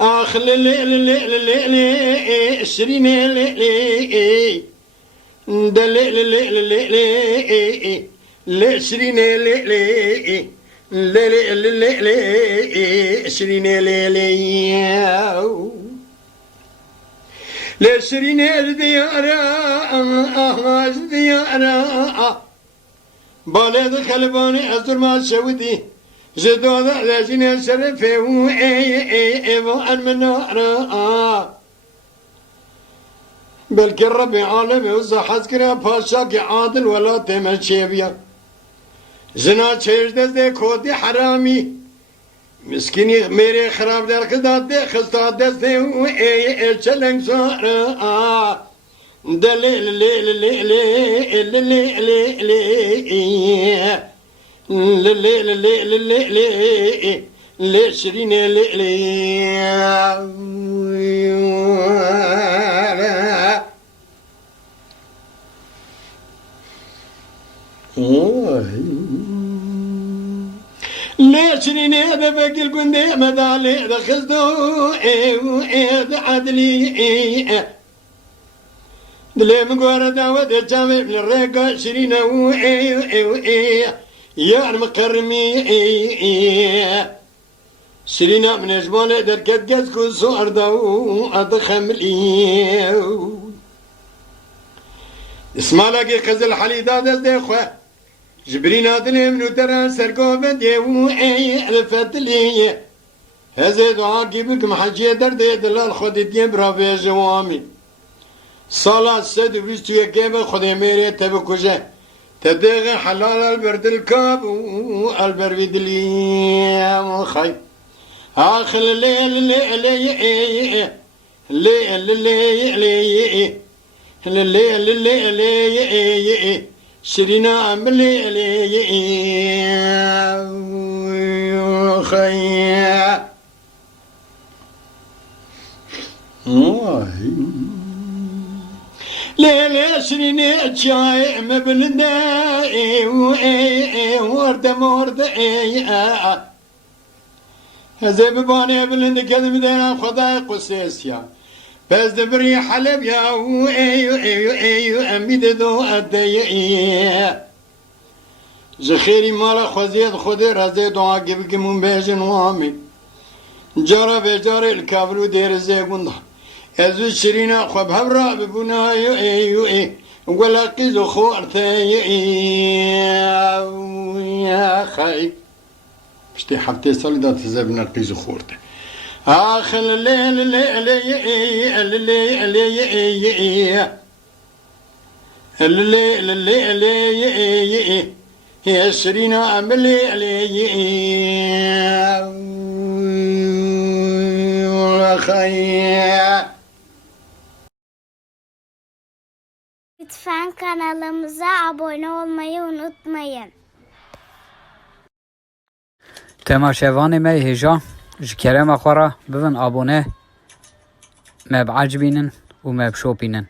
آخ شرين شرين لشرين الديارة الديارة بالد خلباني أزر ما شودي جدود لجنة شرفه وأن منارة بلك الرب عالمي وزحز كرا باشاك عادل ولا تمشي بيا زنا چیز دسته کودی حرامی مسکینی میری خراب در کداده خستا دسته و چلنگ سارا دلیل شرين ليشرين هذا بقل قندي مدالي دخلتو عدلي دلي مقورة داود الجامع من الرقة شرين يا المكرمي شرينا من جمال دركت جزكو صور داو أدخملي اسمع لك خزل حليدا دزدي خواه جبرينا دلي منو ترى سرقوبة ديو الفتلي هذا دعا كيبك محجية دردي دلال خودي ديبرا في جوامي صلاة سيد ويستو يكيبه خودي ميري تبكوجه تدغ حلال البرد الكاب والبرد لي مخي آخر الليل الليل شرينا ملي خي ليلة شريني شاي مبلنا ورد هذا بباني بلند كلمة دينا خدا قسيسيا بس دبري حلب يا أمي دو أدي زخيري مالا خزيد خدي رزي دعا جيبك من بيجن وامي جرى بجرى الكابرو دير زي قنده أزو شرينا خب هبرا ببنا ولا قيزو خورتي يا خايب بشتي حبتي صلي تزبنا قيزو خورتي آخر الليل يا شرينا عملي خير Lütfen kanalımıza abone olmayı unutmayın. تماشاواني مي هجا جكرم أخورا بفن أبونه ما بعجبينن وما بشوبينن